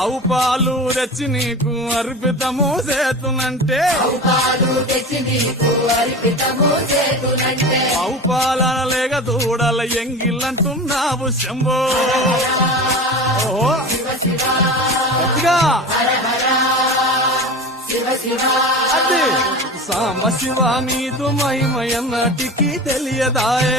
ఆవు పాలు తెచ్చి నీకు అర్పితము చేతునంటే ఆవు పాల లేక దూడల ఎంగిల్లంటున్నావు శంభో గట్టిగా అదే సాంబ శివ నీదు మహిమయన్నటికి తెలియదాయే